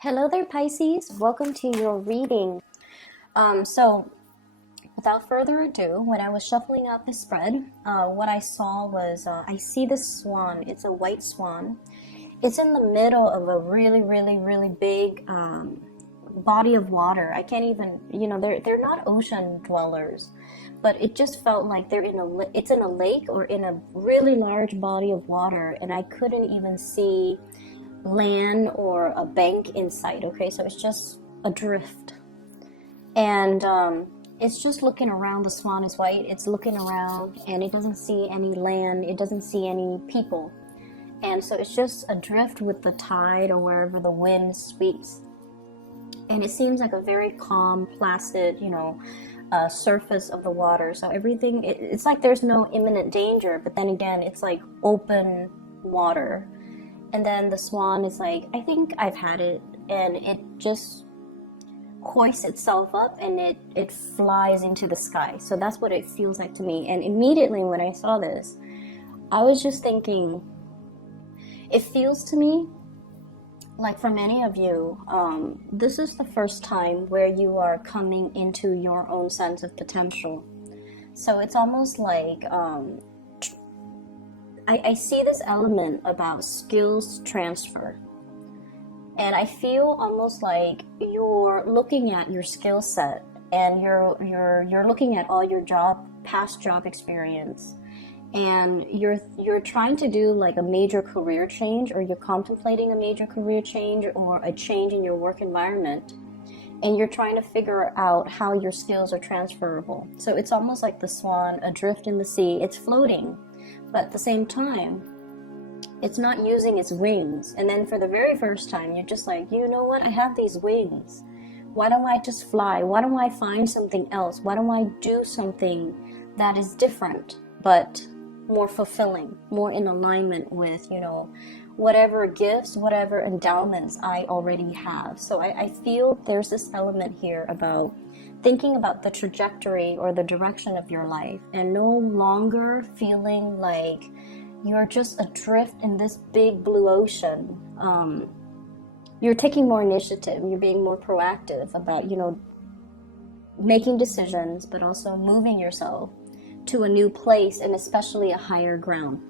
Hello there, Pisces. Welcome to your reading. So, without further ado, when I was shuffling out the spread, what I saw was I see this swan. It's a white swan. It's in the middle of a really big body of water. I can't even, they're not ocean dwellers, but it just felt like it's in a lake or in a really large body of water, and I couldn't even see land or a bank in sight. Okay, so it's just adrift, and it's just looking around. The swan is white. It's looking around, and it doesn't see any land. It doesn't see any people, and so it's just adrift with the tide or wherever the wind sweeps. And it seems like a very calm, placid, surface of the water. So everything, it's like there's no imminent danger, but then again, it's like open water. And then the swan is like, I think I've had it, and it just hoists itself up and it flies into the sky. So that's what it feels like to me. And immediately when I saw this, I was just thinking, it feels to me like for many of you, this is the first time where you are coming into your own sense of potential. So it's almost like I see this element about skills transfer, and I feel almost like you're looking at your skill set, and you're looking at all your past job experience, and you're trying to do like a major career change, or you're contemplating a major career change or a change in your work environment, and you're trying to figure out how your skills are transferable. So it's almost like the swan adrift in the sea. It's floating, but at the same time, it's not using its wings. And then for the very first time, you're just like, you know what? I have these wings. Why don't I just fly? Why don't I find something else? Why don't I do something that is different, but more fulfilling, more in alignment with, whatever gifts, whatever endowments I already have. So I feel there's this element here about thinking about the trajectory or the direction of your life, and no longer feeling like you're just adrift in this big blue ocean. You're taking more initiative. You're being more proactive about, making decisions, but also moving yourself to a new place, and especially a higher ground.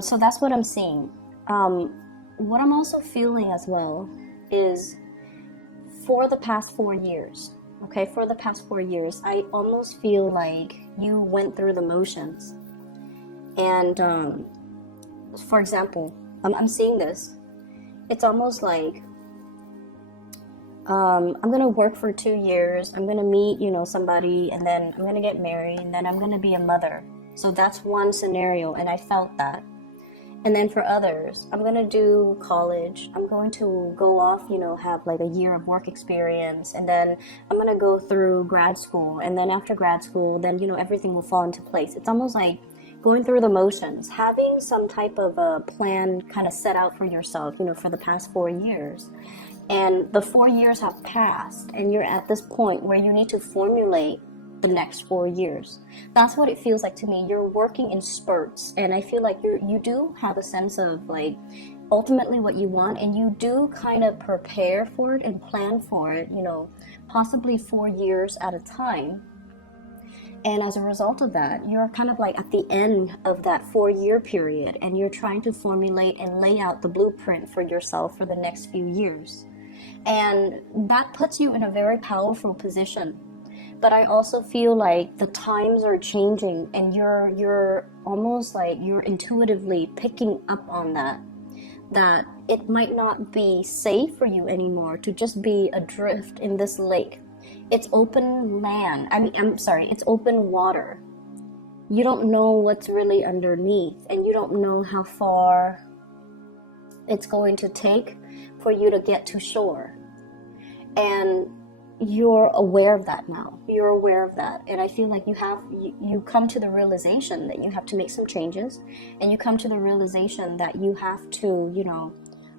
So that's what I'm seeing. What I'm also feeling as well is for the past 4 years, I almost feel like you went through the motions. And for example, I'm seeing this. It's almost like I'm going to work for 2 years. I'm going to meet, somebody, and then I'm going to get married, and then I'm going to be a mother. So that's one scenario, and I felt that. And then for others, I'm going to do college. I'm going to go off, have like a year of work experience. And then I'm going to go through grad school. And then after grad school, then, everything will fall into place. It's almost like going through the motions, having some type of a plan kind of set out for yourself, for the past 4 years. And the 4 years have passed, and you're at this point where you need to formulate the next 4 years. That's what it feels like to me. You're working in spurts, and I feel like you do have a sense of like ultimately what you want, and you do kind of prepare for it and plan for it, possibly 4 years at a time. And as a result of that, you're kind of like at the end of that 4-year period, and you're trying to formulate and lay out the blueprint for yourself for the next few years. And that puts you in a very powerful position. But I also feel like the times are changing, and you're almost like you're intuitively picking up on that it might not be safe for you anymore to just be adrift in this lake. It's open land. It's open water. You don't know what's really underneath, and you don't know how far it's going to take for you to get to shore. And you're aware of that now. You're aware of that. And I feel like you come to the realization that you have to make some changes, and you come to the realization that you have to,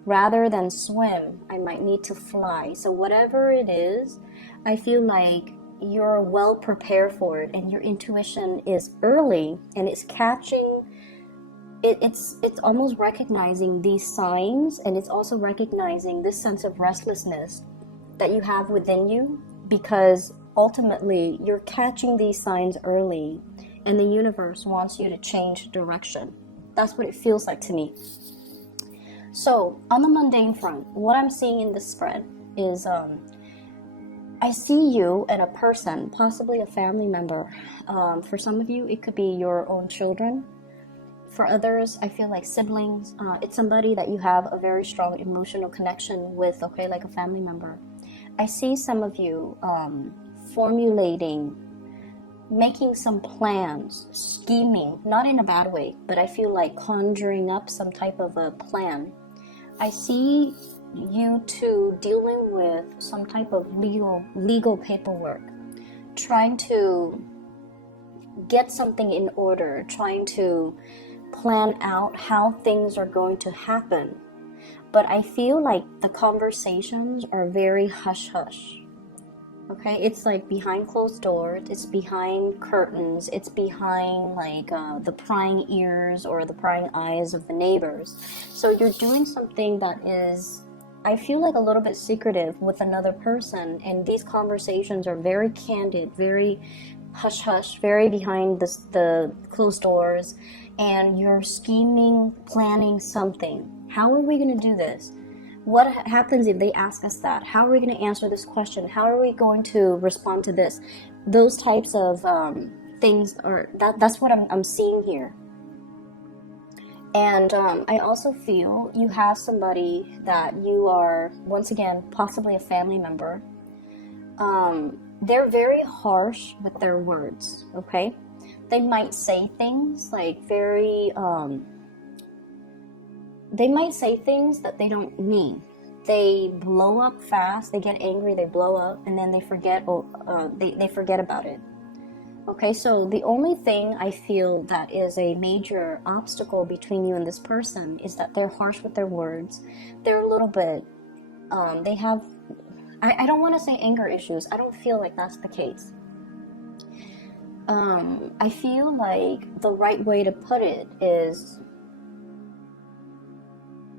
rather than swim, I might need to fly. So whatever it is, I feel like you're well prepared for it, and your intuition is early, and it's catching it's almost recognizing these signs, and it's also recognizing this sense of restlessness that you have within you, because ultimately you're catching these signs early and the universe wants you to change direction. That's what it feels like to me. So on the mundane front, what I'm seeing in this spread is I see you and a person, possibly a family member. For some of you, it could be your own children. For others, I feel like siblings. It's somebody that you have a very strong emotional connection with, okay, like a family member. I see some of you formulating, making some plans, scheming, not in a bad way, but I feel like conjuring up some type of a plan. I see you two dealing with some type of legal paperwork, trying to get something in order, trying to plan out how things are going to happen. But I feel like the conversations are very hush-hush. Okay, it's like behind closed doors, it's behind curtains, it's behind like the prying ears or the prying eyes of the neighbors. So you're doing something that is, I feel like, a little bit secretive with another person, and these conversations are very candid, very hush-hush, very behind the closed doors, and you're scheming, planning something. How are we going to do this? What happens if they ask us that? How are we going to answer this question? How are we going to respond to this? Those types of things are, that's what I'm seeing here. And I also feel you have somebody that you are, once again, possibly a family member. They're very harsh with their words, okay? They might say things like very... they might say things that they don't mean. They blow up fast, they get angry, they blow up, and then they forget, they forget about it. Okay, so the only thing I feel that is a major obstacle between you and this person is that they're harsh with their words. They're a little bit, they have, I don't want to say anger issues. I don't feel like that's the case. I feel like the right way to put it is,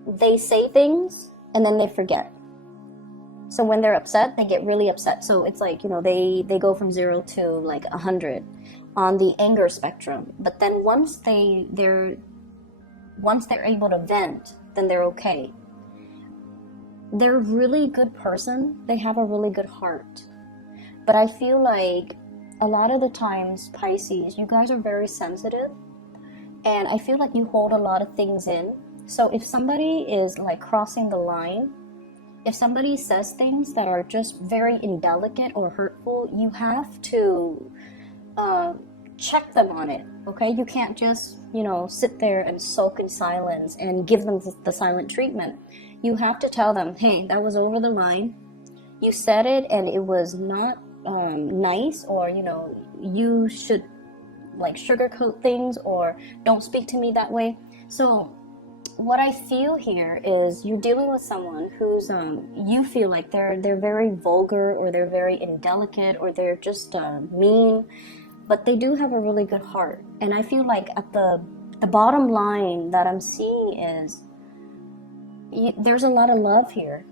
they say things and then they forget. So when they're upset, they get really upset. So it's like, you know, they go from 0 to like 100 on the anger spectrum. But then once they're able to vent, then they're okay. They're a really good person. They have a really good heart. But I feel like a lot of the times, Pisces, you guys are very sensitive. And I feel like you hold a lot of things in. So if somebody is like crossing the line, if somebody says things that are just very indelicate or hurtful, you have to check them on it, okay? You can't just, you know, sit there and sulk in silence and give them the silent treatment. You have to tell them, hey, that was over the line. You said it and it was not nice, or, you know, you should like sugarcoat things, or don't speak to me that way. So what I feel here is you're dealing with someone who's you feel like they're very vulgar, or they're very indelicate, or they're just mean, but they do have a really good heart. And I feel like at the bottom line that I'm seeing is there's a lot of love here.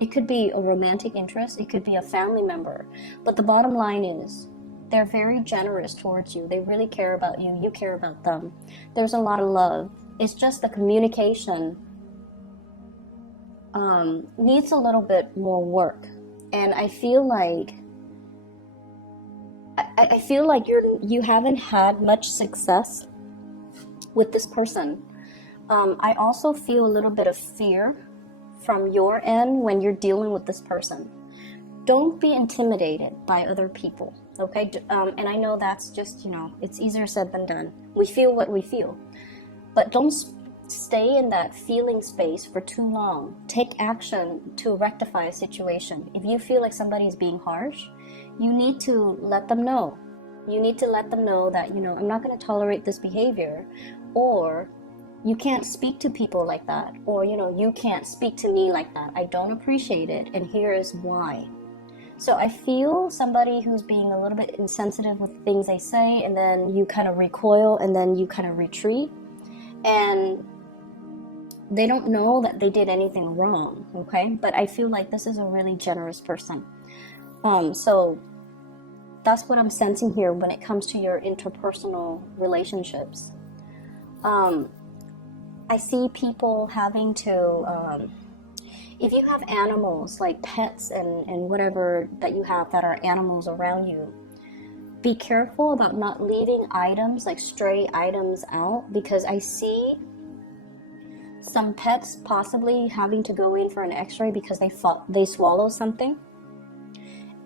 It could be a romantic interest, it could be a family member, but the bottom line is they're very generous towards you. They really care about you. You care about them. There's a lot of love. It's just the communication needs a little bit more work. And I feel like you haven't had much success with this person. I also feel a little bit of fear from your end when you're dealing with this person. Don't be intimidated by other people, okay? And I know that's just, you know, it's easier said than done. We feel what we feel. But don't stay in that feeling space for too long. Take action to rectify a situation. If you feel like somebody's being harsh, you need to let them know. You need to let them know that, you know, I'm not going to tolerate this behavior, or you can't speak to people like that, or, you know, you can't speak to me like that. I don't appreciate it, and here is why. So I feel somebody who's being a little bit insensitive with things they say, and then you kind of recoil, and then you kind of retreat. and they don't know that they did anything wrong, okay? But I feel like this is a really generous person. So that's what I'm sensing here when it comes to your interpersonal relationships. I see people having to, if you have animals like pets and whatever that you have that are animals around you, be careful about not leaving items like stray items out, because I see some pets possibly having to go in for an x-ray because they swallow something,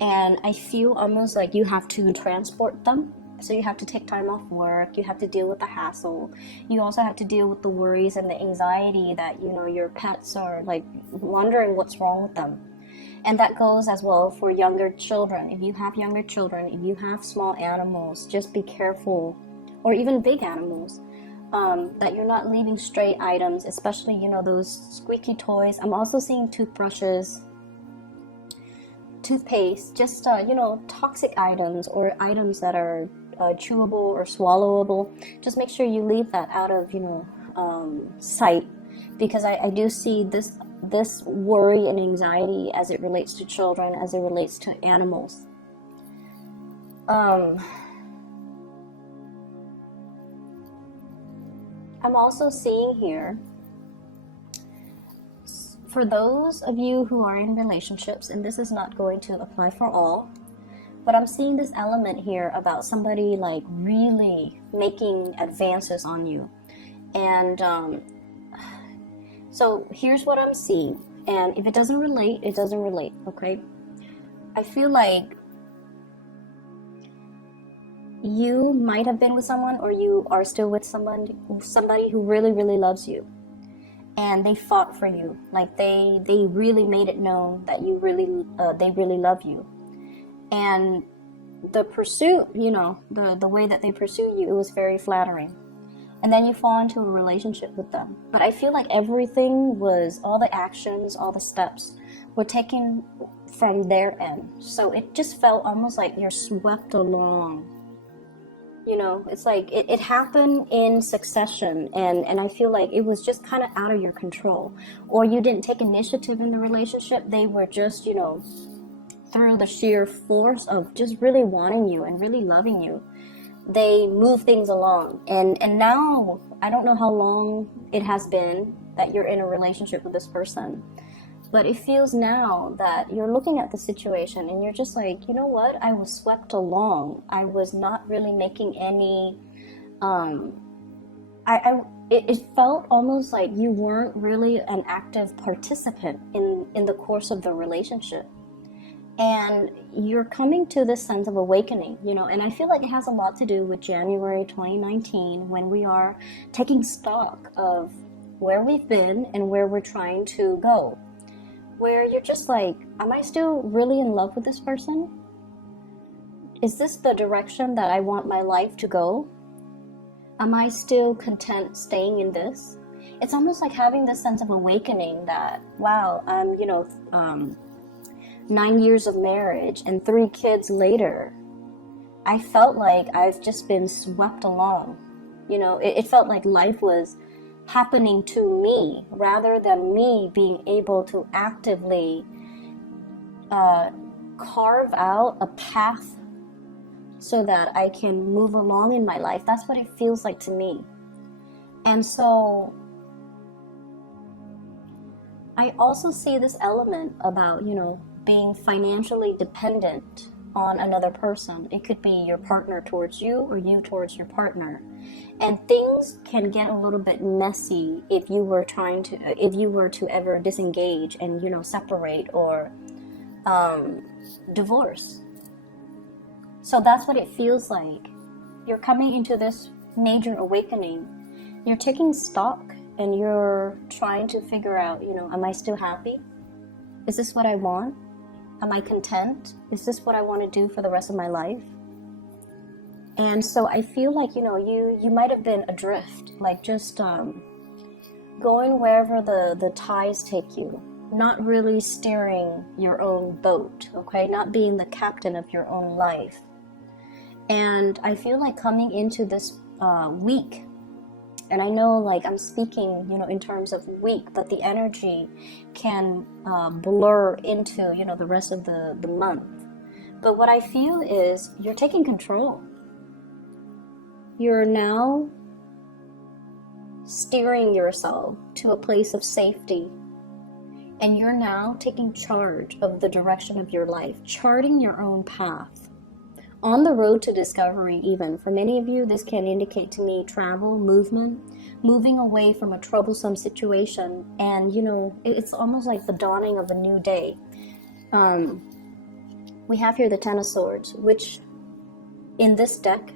and I feel almost like you have to transport them. So you have to take time off work, you have to deal with the hassle, you also have to deal with the worries and the anxiety that, you know, your pets are like wondering what's wrong with them. And that goes as well for younger children. If you have younger children, if you have small animals, just be careful, or even big animals, that you're not leaving stray items, especially, you know, those squeaky toys. I'm also seeing toothbrushes, toothpaste, just, you know, toxic items or items that are chewable or swallowable. Just make sure you leave that out of, you know, sight, because I do see this worry and anxiety as it relates to children, as it relates to animals. I'm also seeing here, for those of you who are in relationships, and this is not going to apply for all, but I'm seeing this element here about somebody like really making advances on you. And so here's what I'm seeing, and if it doesn't relate, it doesn't relate, okay? I feel like you might have been with someone, or you are still with somebody who really, really loves you, and they fought for you. Like they really made it known that you really, they really love you. And the pursuit, you know, the way that they pursue you, it was very flattering. And then you fall into a relationship with them. But I feel like everything was, all the actions, all the steps were taken from their end. So it just felt almost like you're swept along. You know, it's like it happened in succession, and I feel like it was just kind of out of your control. Or you didn't take initiative in the relationship. They were just, you know, through the sheer force of just really wanting you and really loving you, they move things along. And now, I don't know how long it has been that you're in a relationship with this person, but it feels now that you're looking at the situation and you're just like, you know what, I was swept along. I was not really making any, it felt almost like you weren't really an active participant in the course of the relationship. And you're coming to this sense of awakening, you know, and I feel like it has a lot to do with January 2019, when we are taking stock of where we've been and where we're trying to go. Where you're just like, am I still really in love with this person? Is this the direction that I want my life to go? Am I still content staying in this? It's almost like having this sense of awakening that, wow, I'm, you know, 9 years of marriage and 3 kids later, I felt like I've just been swept along. You know, it felt like life was happening to me rather than me being able to actively carve out a path so that I can move along in my life. That's what it feels like to me. And so I also see this element about, you know, being financially dependent on another person. It could be your partner towards you or you towards your partner. And things can get a little bit messy if you were to ever disengage and, you know, separate or divorce. So that's what it feels like. You're coming into this major awakening. You're taking stock and you're trying to figure out, you know, am I still happy? Is this what I want? Am I content? Is this what I want to do for the rest of my life? And so I feel like, you know, you might have been adrift, like just going wherever the tides take you, not really steering your own boat, okay? Not being the captain of your own life. And I feel like coming into this week, And I know, like, I'm speaking, you know, in terms of week, but the energy can blur into, you know, the rest of the month. But what I feel is you're taking control. You're now steering yourself to a place of safety. And you're now taking charge of the direction of your life, charting your own path. On the road to discovery, even. For many of you, this can indicate to me travel, movement, moving away from a troublesome situation. And, you know, it's almost like the dawning of a new day. We have here the Ten of Swords, which in this deck,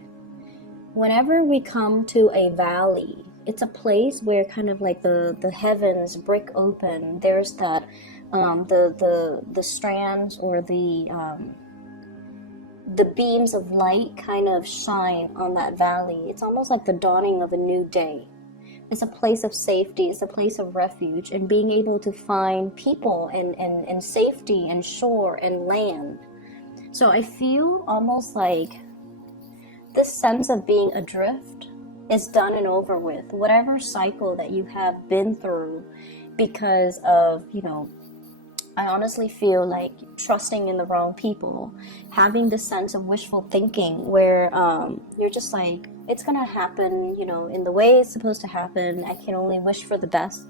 whenever we come to a valley, it's a place where kind of like the heavens break open. There's that, the strands or the beams of light kind of shine on that valley. It's almost like the dawning of a new day. It's a place of safety. It's a place of refuge, and being able to find people and safety and shore and land. So I feel almost like this sense of being adrift is done and over with. Whatever cycle that you have been through because of, you know, I honestly feel like trusting in the wrong people, having this sense of wishful thinking where you're just like, it's gonna happen, you know, in the way it's supposed to happen. I can only wish for the best,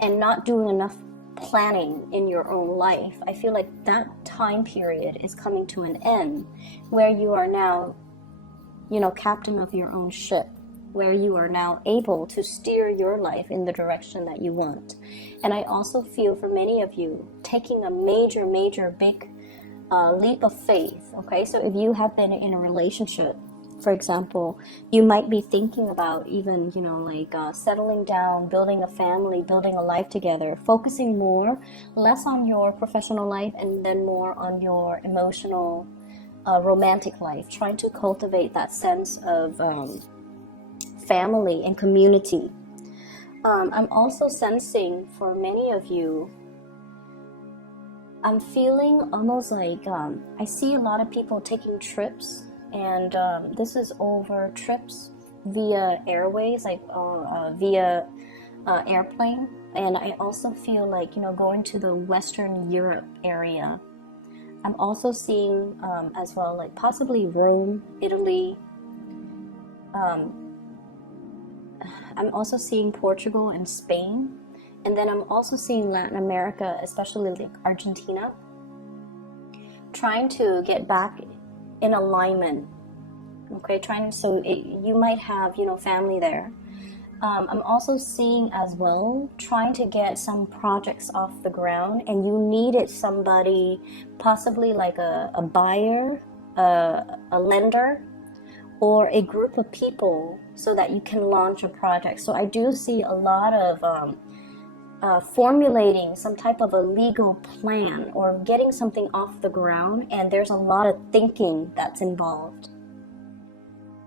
and not doing enough planning in your own life. I feel like that time period is coming to an end where you are now, you know, captain of your own ship, where you are now able to steer your life in the direction that you want. And I also feel for many of you taking a major big leap of faith. Okay, so if you have been in a relationship, for example, you might be thinking about even, you know, like settling down, building a family, building a life together, focusing less on your professional life and then more on your emotional romantic life, trying to cultivate that sense of family and community. I'm also sensing for many of you, I'm feeling almost like I see a lot of people taking trips, and this is over trips via airways, like via airplane. And I also feel like, you know, going to the Western Europe area. I'm also seeing as well, like possibly Rome, Italy. I'm also seeing Portugal and Spain. And then I'm also seeing Latin America, especially like Argentina, trying to get back in alignment. Okay, you might have, you know, family there. I'm also seeing as well, trying to get some projects off the ground, and you needed somebody, possibly like a buyer, a lender, or a group of people so that you can launch a project. So I do see a lot of formulating some type of a legal plan or getting something off the ground, and there's a lot of thinking that's involved.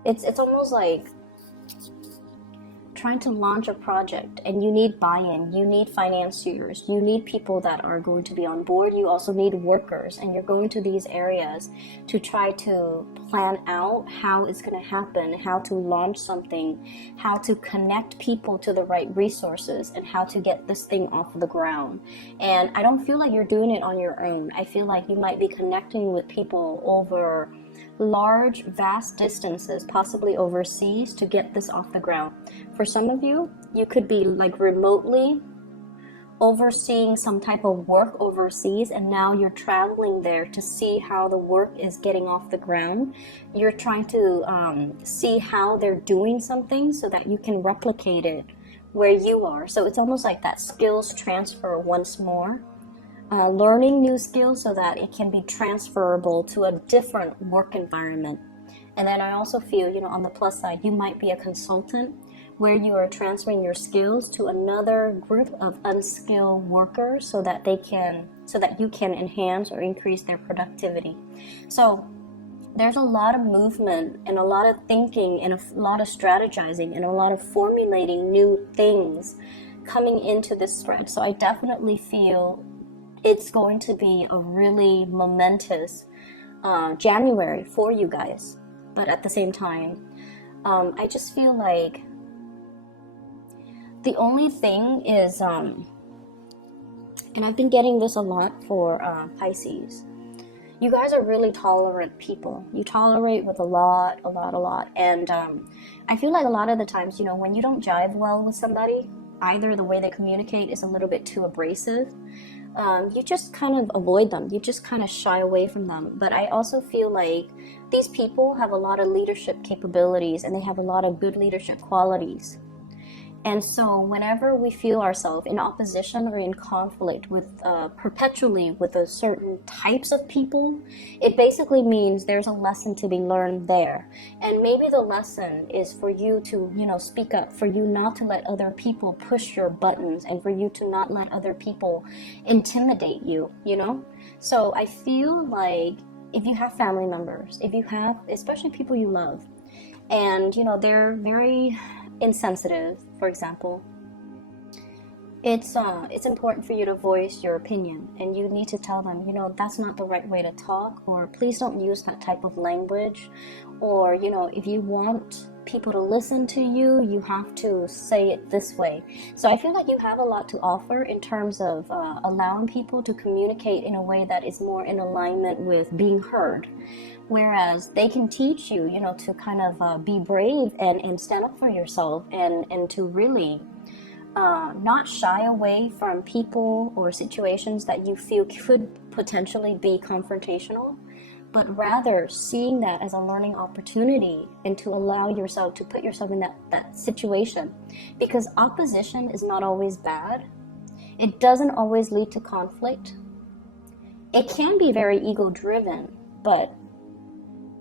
It's almost like trying to launch a project, and you need buy-in, you need financiers, you need people that are going to be on board, you also need workers, and you're going to these areas to try to plan out how it's going to happen, how to launch something, how to connect people to the right resources, and how to get this thing off the ground. And I don't feel like you're doing it on your own. I feel like you might be connecting with people over large, vast distances, possibly overseas, to get this off the ground. For some of you, you could be like remotely overseeing some type of work overseas, and now you're traveling there to see how the work is getting off the ground. You're trying to see how they're doing something so that you can replicate it where you are. So it's almost like that skills transfer once more. Learning new skills so that it can be transferable to a different work environment. And then I also feel, you know, on the plus side, you might be a consultant where you are transferring your skills to another group of unskilled workers so that you can enhance or increase their productivity. So there's a lot of movement and a lot of thinking and a lot of strategizing and a lot of formulating new things coming into this spread. So I definitely feel it's going to be a really momentous January for you guys. But at the same time, I just feel like The only thing is, and I've been getting this a lot for Pisces, you guys are really tolerant people. You tolerate with a lot. And I feel like a lot of the times, you know, when you don't jive well with somebody, either the way they communicate is a little bit too abrasive, you just kind of avoid them. You just kind of shy away from them. But I also feel like these people have a lot of leadership capabilities and they have a lot of good leadership qualities. And so whenever we feel ourselves in opposition or in conflict with perpetually with a certain types of people, it basically means there's a lesson to be learned there. And maybe the lesson is for you to, you know, speak up, for you not to let other people push your buttons, and for you to not let other people intimidate you, you know? So I feel like if you have family members, if you have, especially people you love, and, you know, they're very insensitive, for example, it's important for you to voice your opinion, and you need to tell them, you know, that's not the right way to talk, or please don't use that type of language, or, you know, if you want people to listen to you, you have to say it this way. So I feel like you have a lot to offer in terms of allowing people to communicate in a way that is more in alignment with being heard. Whereas they can teach you, you know, to kind of be brave and stand up for yourself, and to really not shy away from people or situations that you feel could potentially be confrontational, but rather seeing that as a learning opportunity and to allow yourself to put yourself in that situation. Because opposition is not always bad. It doesn't always lead to conflict. It can be very ego-driven, but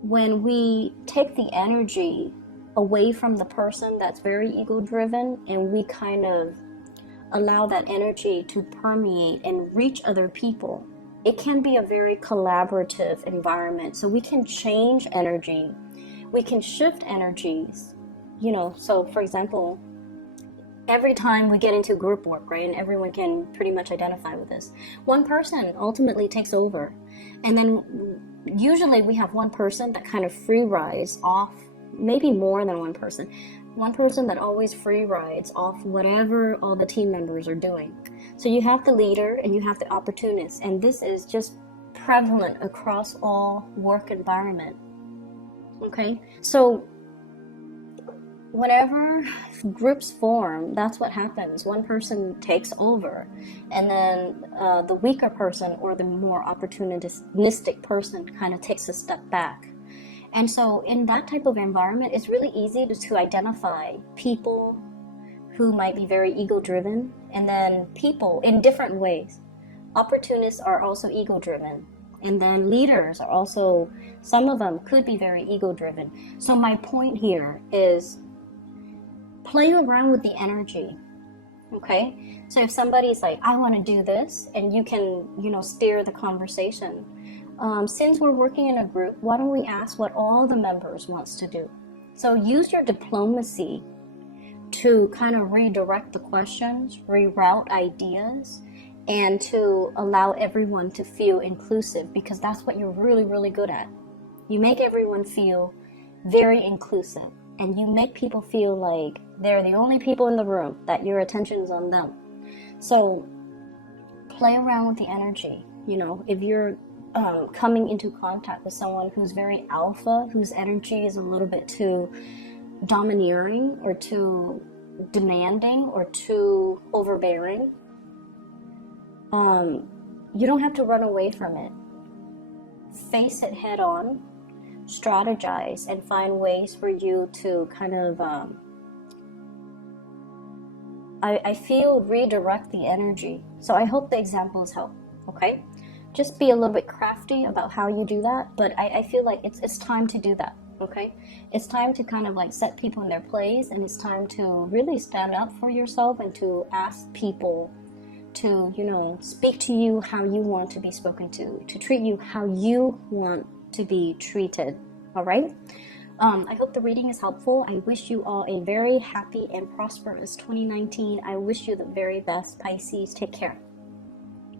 when we take the energy away from the person that's very ego-driven, and we kind of allow that energy to permeate and reach other people, it can be a very collaborative environment. So we can change energy, we can shift energies, you know. So for example, every time we get into group work, right, and everyone can pretty much identify with this, one person ultimately takes over, and then usually we have one person that kind of free rides off, maybe more than one person that always free rides off whatever all the team members are doing. So you have the leader and you have the opportunist, and this is just prevalent across all work environment. Okay, so whenever groups form, that's what happens. One person takes over, and then the weaker person or the more opportunistic person kind of takes a step back. And so in that type of environment, it's really easy to identify people who might be very ego-driven, and then people in different ways. Opportunists are also ego-driven, and then leaders are also, some of them could be very ego-driven. So my point here is play around with the energy, okay? So if somebody's like, I want to do this, and you can, you know, steer the conversation. Since we're working in a group, why don't we ask what all the members wants to do? So use your diplomacy to kind of redirect the questions, reroute ideas, and to allow everyone to feel inclusive, because that's what you're really, really good at. You make everyone feel very inclusive, and you make people feel like they're the only people in the room, that your attention is on them. So play around with the energy. You know, if you're coming into contact with someone who's very alpha, whose energy is a little bit too domineering or too demanding or too overbearing, you don't have to run away from it. Face it head on, strategize, and find ways for you to kind of I feel redirect the energy. So I hope the examples help. Okay, just be a little bit crafty about how you do that, but I feel like it's time to do that. Okay, it's time to kind of like set people in their place, and it's time to really stand up for yourself and to ask people to, you know, speak to you how you want to be spoken to treat you how you want to be treated. All right, I hope the reading is helpful. I wish you all a very happy and prosperous 2019. I wish you the very best, Pisces. Take care.